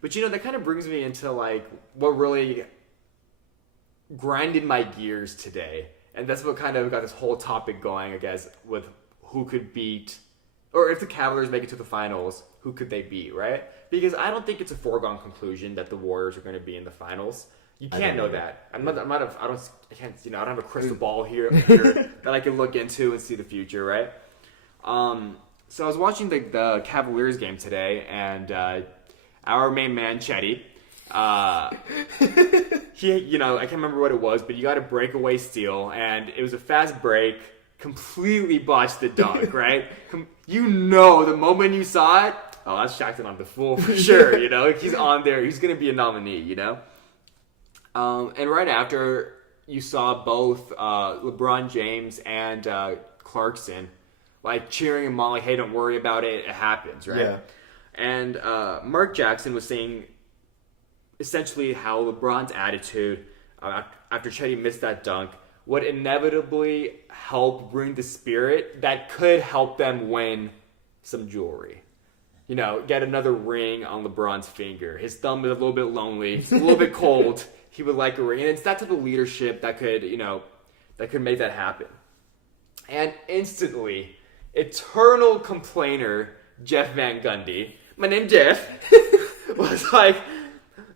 But, that kind of brings me into, like, what really grinded my gears today. And that's what kind of got this whole topic going, I guess, with who could beat, or if the Cavaliers make it to the finals, who could they beat, right? Because I don't think it's a foregone conclusion that the Warriors are going to be in the finals. You can't know that. I don't have a crystal ball here that I can look into and see the future, right? So I was watching the Cavaliers game today, and our main man, Chetty, he, I can't remember what it was, but you got a breakaway steal, and it was a fast break, completely botched the dunk, right? The moment you saw it, oh, that's Shaqtin' on the fool for sure, He's on there. He's going to be a nominee, And right after, you saw both LeBron James and Clarkson, like, cheering him on, like, hey, don't worry about it. It happens, right? Yeah. And Mark Jackson was saying essentially how LeBron's attitude after Chetty missed that dunk would inevitably help bring the spirit that could help them win some jewelry. Get another ring on LeBron's finger. His thumb is a little bit lonely. It's a little bit cold. He would like a ring. And it's that type of leadership that could, that could make that happen. And instantly, eternal complainer Jeff Van Gundy, my name's Jeff, was like,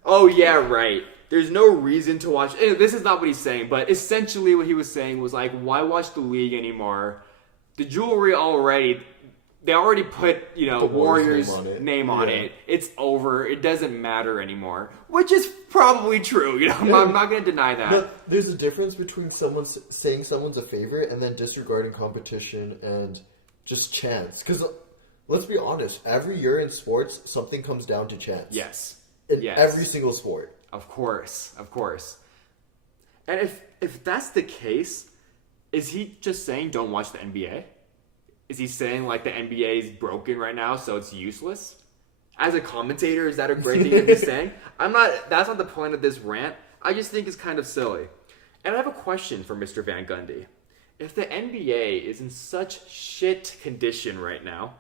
oh yeah, right. There's no reason to watch. This is not what he's saying, but essentially what he was saying was like, why watch the league anymore? The jewelry they already put, the Warriors' name on it. It's over. It doesn't matter anymore, which is probably true. I'm not going to deny that. No, there's a difference between someone saying someone's a favorite and then disregarding competition and just chance. Because let's be honest, every year in sports, something comes down to chance. Yes. In every single sport. Of course. And if that's the case, is he just saying don't watch the NBA? Is he saying like the NBA is broken right now, so it's useless? As a commentator, is that a great thing to be saying? That's not the point of this rant. I just think it's kind of silly. And I have a question for Mr. Van Gundy. If the NBA is in such shit condition right now,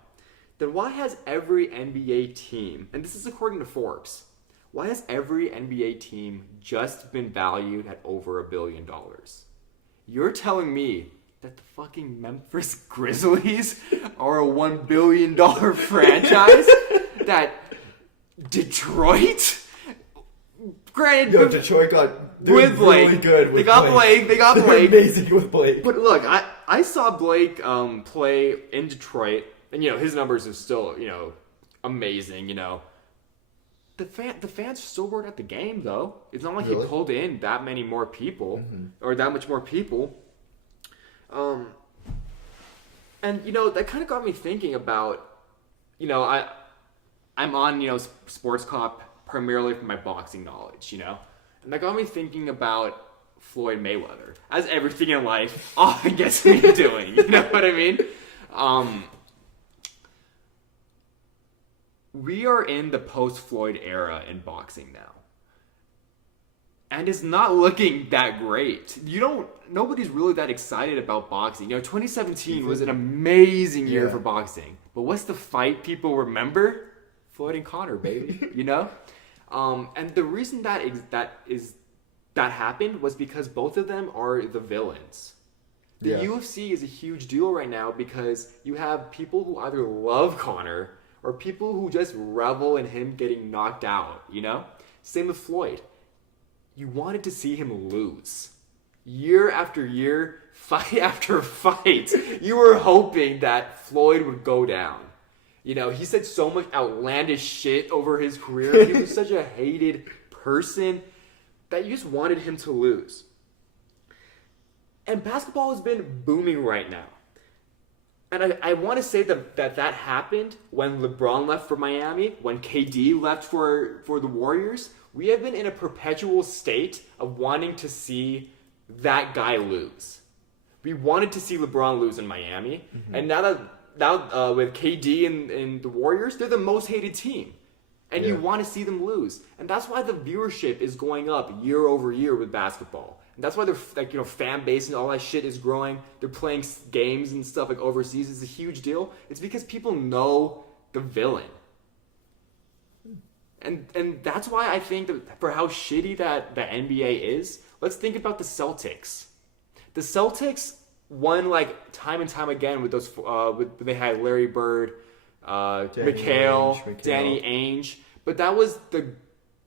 then why has every NBA team, and this is according to Forbes, why has every NBA team just been valued at over $1 billion? You're telling me that the fucking Memphis Grizzlies are a $1 billion franchise? That Detroit? Granted, Detroit got with Blake. Really good with They got Blake. They're amazing with Blake. But look, I saw Blake play in Detroit, and his numbers are still amazing. The fans still weren't at the game though. It's not like he pulled in that many more people or that much more people. And that kind of got me thinking about, I'm on SportsKop primarily for my boxing knowledge, and that got me thinking about Floyd Mayweather, as everything in life often gets me doing. You know what I mean? We are in the post-Floyd era in boxing now. And it's not looking that great. Nobody's really that excited about boxing. 2017 was an amazing year for boxing. But what's the fight people remember? Floyd and Conor, baby. And the reason that happened was because both of them are the villains. The UFC is a huge deal right now because you have people who either love Conor or people who just revel in him getting knocked out, Same with Floyd. You wanted to see him lose. Year after year, fight after fight, you were hoping that Floyd would go down. He said so much outlandish shit over his career. He was such a hated person that you just wanted him to lose. And basketball has been booming right now. And I want to say that happened when LeBron left for Miami, when KD left for the Warriors. We have been in a perpetual state of wanting to see that guy lose. We wanted to see LeBron lose in Miami. And now with KD and the Warriors, they're the most hated team. And you want to see them lose. And that's why the viewership is going up year over year with basketball. And that's why their fan base and all that shit is growing. They're playing games and stuff overseas. It's a huge deal. It's because people know the villain. And that's why I think that for how shitty that the NBA is, let's think about the Celtics. The Celtics won like time and time again with those. They had Larry Bird, McHale, Danny Ainge, but that was the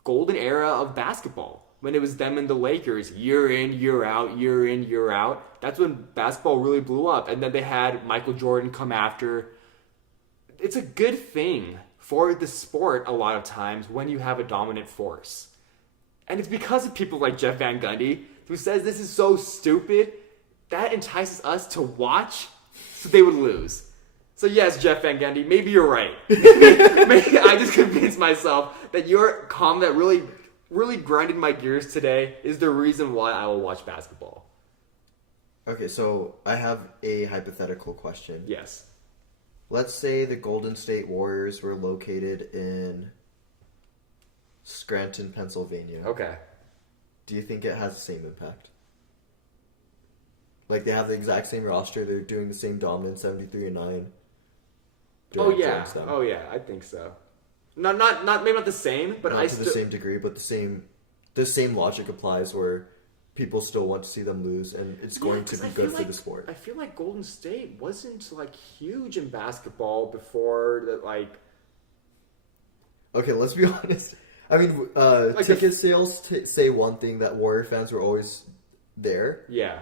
golden era of basketball when it was them and the Lakers, year in, year out, year in, year out. That's when basketball really blew up, and then they had Michael Jordan come after. It's a good thing for the sport a lot of times when you have a dominant force. And it's because of people like Jeff Van Gundy who says this is so stupid that entices us to watch so they would lose. So yes, Jeff Van Gundy, maybe you're right. Maybe I just convinced myself that your comment that really grinded my gears today is the reason why I will watch basketball. Okay, so I have a hypothetical question. Yes. Let's say the Golden State Warriors were located in Scranton, Pennsylvania. Okay. Do you think it has the same impact? Like, they have the exact same roster, they're doing the same dominant 73-9. Oh yeah, I think so. Not maybe not the same, but not to the same degree, but the same logic applies where people still want to see them lose, and it's going to be good for the sport. I feel like Golden State wasn't like huge in basketball before that. Like, okay, let's be honest. I mean, ticket sales say one thing, that Warrior fans were always there. Yeah.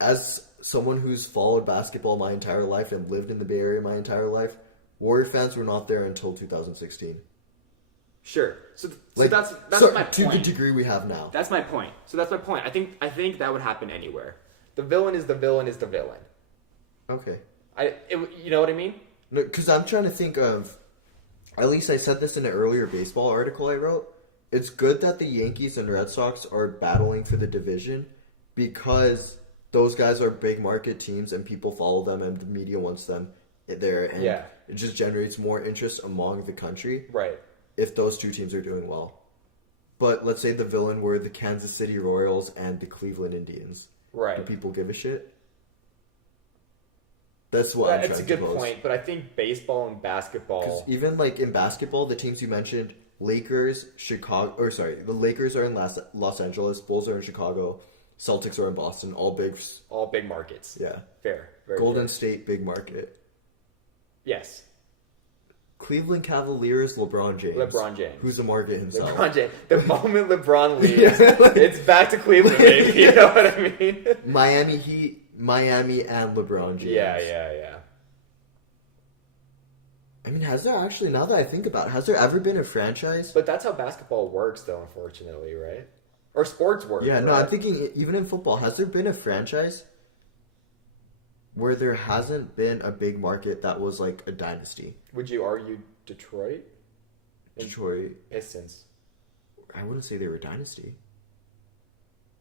As someone who's followed basketball my entire life and lived in the Bay Area my entire life, Warrior fans were not there until 2016. Sure. So that's my point. To the degree we have now. That's my point. So that's my point. I think that would happen anywhere. The villain is the villain is the villain. Okay. You know what I mean? No, because I'm trying to think of. At least I said this in an earlier baseball article I wrote. It's good that the Yankees and Red Sox are battling for the division because those guys are big market teams and people follow them and the media wants them there. And it just generates more interest among the country. Right. If those two teams are doing well. But let's say the villain were the Kansas City Royals and the Cleveland Indians. Right. Do people give a shit? That's what I'm trying to pose. It's a good point, but I think baseball and basketball... Because even like in basketball, the teams you mentioned, Lakers, the Lakers are in Los Angeles, Bulls are in Chicago, Celtics are in Boston, all big markets. Yeah. Fair. Golden State, big market. Yes. Cleveland Cavaliers, LeBron James. Who's a market himself. LeBron James. The moment LeBron leaves, it's back to Cleveland, baby. You know what I mean? Miami Heat, Miami and LeBron James. Yeah. I mean, has there actually, now that I think about it, has there ever been a franchise? But that's how basketball works, though, unfortunately, right? Or sports work. Yeah, right? no, I'm thinking even in football, has there been a franchise where there hasn't been a big market that was like a dynasty? Would you argue Detroit? Pistons. I wouldn't say they were a dynasty.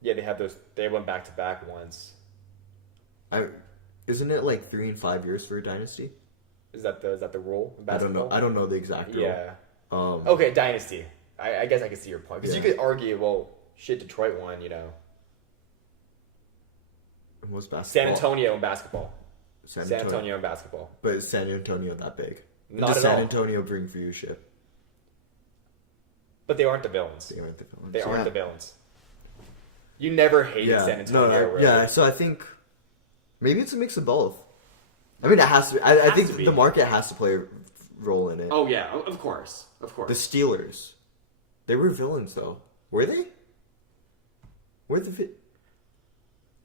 Yeah, they have those. They went back to back once. Isn't it like 3 and 5 years for a dynasty? Is that the rule in basketball? I don't know the exact rule. Yeah. Okay, dynasty. I guess I can see your point because you could argue, well, shit, Detroit won, you know. Was basketball. San Antonio in basketball. San Antonio in basketball. But is San Antonio that big? Not Does at San all. Antonio bring viewership? But they aren't the villains. They aren't the villains. You never hated San Antonio, really. Yeah, so I think maybe it's a mix of both. I mean, it has to. I think the market has to play a role in it. Oh yeah, of course. The Steelers, they were villains though. Were they?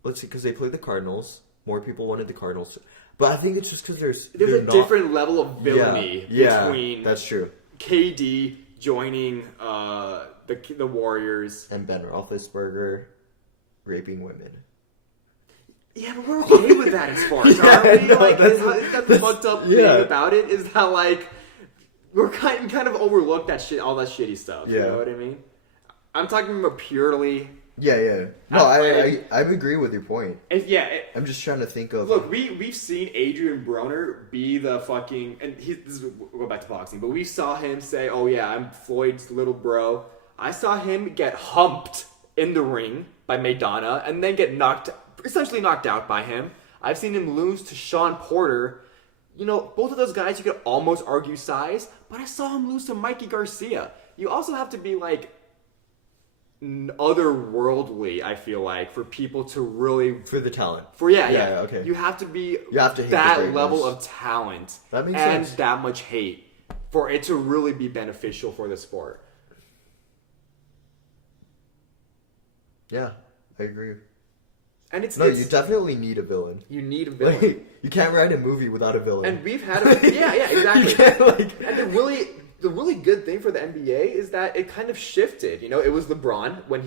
Let's see, because they played the Cardinals. More people wanted the Cardinals, but I think it's just because there's a different level of villainy between that's true. KD joining the Warriors and Ben Roethlisberger raping women. Yeah, but we're okay with that in sports, aren't we? No, like, that's the fucked up thing about it is that like we're kind of overlooked that shit, all that shitty stuff. You know what I mean? I'm talking about purely. Yeah. No, I agree with your point. I'm just trying to think of. Look, we've seen Adrian Broner be the fucking, and we'll go back to boxing, but we saw him say, "Oh yeah, I'm Floyd's little bro." I saw him get humped in the ring by Maidana and then get essentially knocked out by him. I've seen him lose to Sean Porter. You know, both of those guys you could almost argue size, but I saw him lose to Mikey Garcia. You also have to be like otherworldly, I feel like, for people to really For the talent. Yeah, okay. You have to be You have to hate the that greatness. level of talent That makes and sense. that much hate for it to really be beneficial for the sport. Yeah, I agree. And You definitely need a villain. you need a villain. Like, you can't write a movie without a villain. And we've had exactly. You can't, And the really good thing for the NBA is that it kind of shifted. You know, it was LeBron when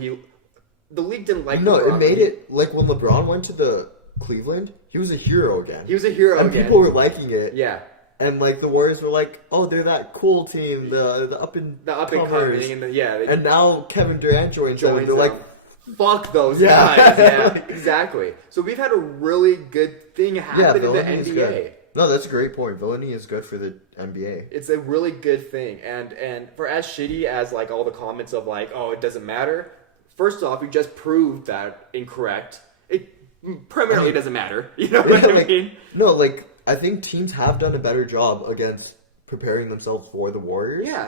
the league didn't like No, LeBron. it made it, like, when LeBron went to the Cleveland, he was a hero again. He was a hero and again. people were liking it. Yeah. And, like, the Warriors were like, oh, they're that cool team, the up and coming, and and now Kevin Durant joins them, and they're them. like, fuck those Yeah. guys. Yeah, exactly. So we've had a really good thing happen in the villainy is NBA. good. No, that's a great point. Villainy is good for the NBA. It's a really good thing, and for as shitty as like all the comments of like, oh, it doesn't matter. First off, you just proved that incorrect. It primarily doesn't matter. You know what I mean? No, like, I think teams have done a better job against preparing themselves for the Warriors. Yeah,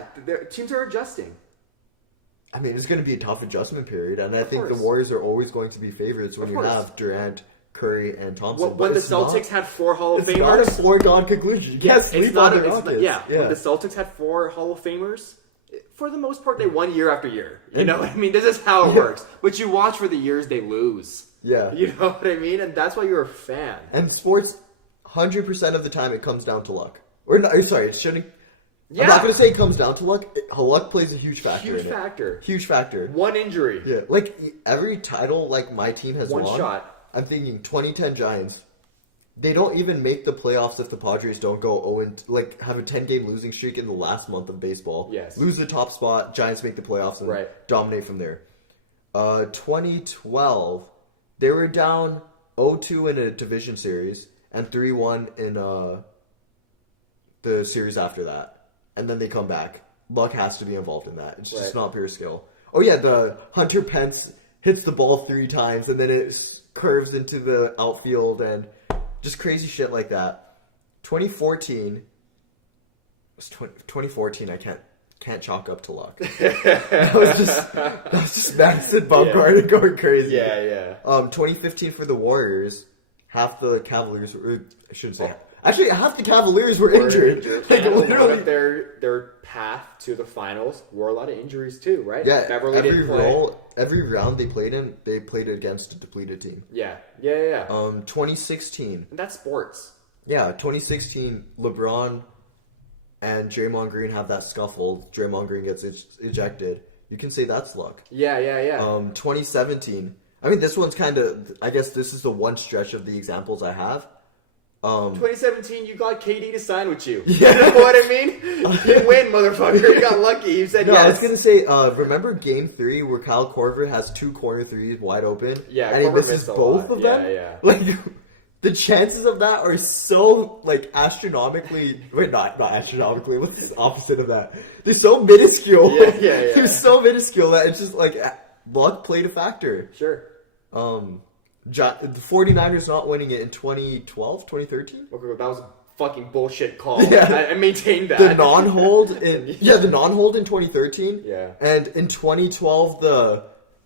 teams are adjusting. I mean, it's going to be a tough adjustment period, and I think the course. Warriors are always going to be favorites when Of you course. have Durant, Curry, and Thompson. When But the it's Celtics had 4 Hall of it's not a Famers. foregone conclusion. You can't sleep on the Rockets. When the Celtics had 4 Hall of Famers, for the most part, they won year after year. You know what I mean? This is how it works. But you watch for the years they lose. Yeah. You know what I mean? And that's why you're a fan. And sports, 100% of the time, it comes down to luck. Or, no, sorry, it shouldn't. Yeah. I'm not going to say it comes down to luck. Luck plays a huge factor Huge in it. factor. Huge factor. One injury. Yeah. Like, every title, like, my team has One won. shot. I'm thinking 2010 Giants. They don't even make the playoffs if the Padres don't go 0 like have a 10-game losing streak in the last month of baseball. Yes. Lose the top spot, Giants make the playoffs and dominate from there. 2012, they were down 0-2 in a division series and 3-1 in the series after that. And then they come back. Luck has to be involved in that. It's just not pure skill. Oh yeah, the Hunter Pence hits the ball 3 times and then it curves into the outfield and just crazy shit like that. 2014 was 2014. I can't chalk up to luck. that was just Madison Bumgarner going crazy. Yeah. 2015 for the Warriors, half the Cavaliers. I shouldn't say. Actually, half the Cavaliers were injured. Like, literally, their path to the finals were a lot of injuries too, right? Yeah, Beverly didn't play. every round they played in, they played against a depleted team. Yeah. 2016. And that's sports. Yeah, 2016, LeBron and Draymond Green have that scuffle. Draymond Green gets ejected. You can say that's luck. Yeah. 2017. I mean, this one's kind of. I guess this is the one stretch of the examples I have. 2017, you got KD to sign with you. Yeah. You know what I mean? You didn't win, motherfucker. You got lucky. You said No, yes. I was gonna say, remember Game 3 where Kyle Korver has 2 corner threes wide open? Yeah, and he Korver misses missed a both lot. of them? Yeah. Like, the chances of that are so, like, astronomically... Wait, not astronomically. What's the opposite of that? They're so minuscule. Yeah. They're so minuscule that it's just, like, luck played a factor. Sure. The 49ers not winning it in 2012, 2013? Okay, that was a fucking bullshit call. Yeah. I maintained that. The non-hold in... the non-hold in 2013. Yeah. And in 2012, the...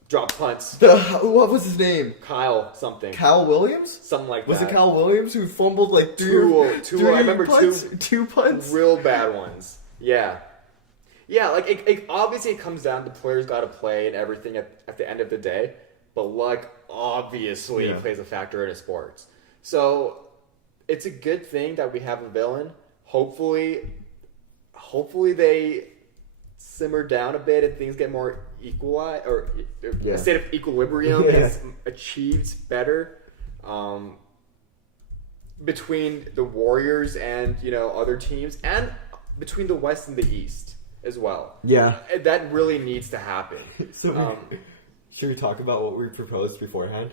Drop punts. What was his name? Kyle something. Cal Williams? Something like Was that. it Cal Williams who fumbled like Two, I remember punts? Two punts? Real bad ones. Yeah. Yeah, like, it obviously it comes down to players got to play and everything at the end of the day. But luck obviously plays a factor in sports. So it's a good thing that we have a villain. Hopefully they simmer down a bit and things get more equalized, or a state of equilibrium is achieved better between the Warriors and other teams, and between the West and the East as well. Yeah. That really needs to happen. So should we talk about what we proposed beforehand?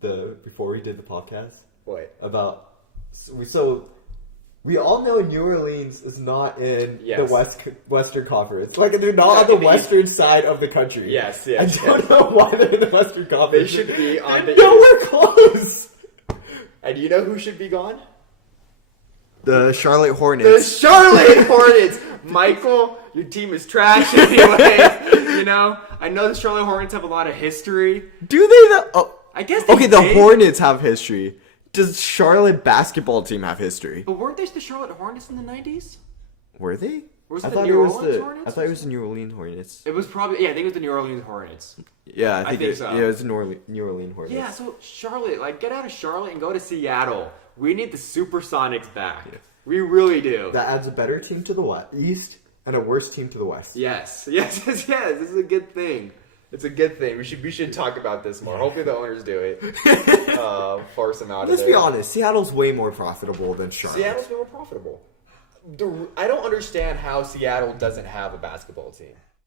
Before we did the podcast? What? About... So we all know New Orleans is not in the Western Conference. Like, they're not on the western side of the country. Yes. I don't know why they're in the Western Conference. They should be on the... Nowhere close! And you know who should be gone? The Charlotte Hornets. The Charlotte Hornets! Michael, your team is trash anyway. I know the Charlotte Hornets have a lot of history. Do they though? Oh, I guess they okay, the did. Hornets have history. Does Charlotte basketball team have history? But weren't they the Charlotte Hornets in the 90s? Were they? Was it the New Orleans Hornets? I thought it was the New Orleans Hornets. It was probably, I think it was the New Orleans Hornets. Yeah, I think so. Yeah, it was the New Orleans Hornets. Yeah, so Charlotte, get out of Charlotte and go to Seattle. We need the Supersonics back. Yeah. We really do. That adds a better team to the East and a worse team to the West. Yes. This is a good thing. It's a good thing. We should talk about this more. Hopefully the owners do it. Force them out. Let's be honest. Seattle's way more profitable than Charlotte. Seattle's way more profitable. I don't understand how Seattle doesn't have a basketball team.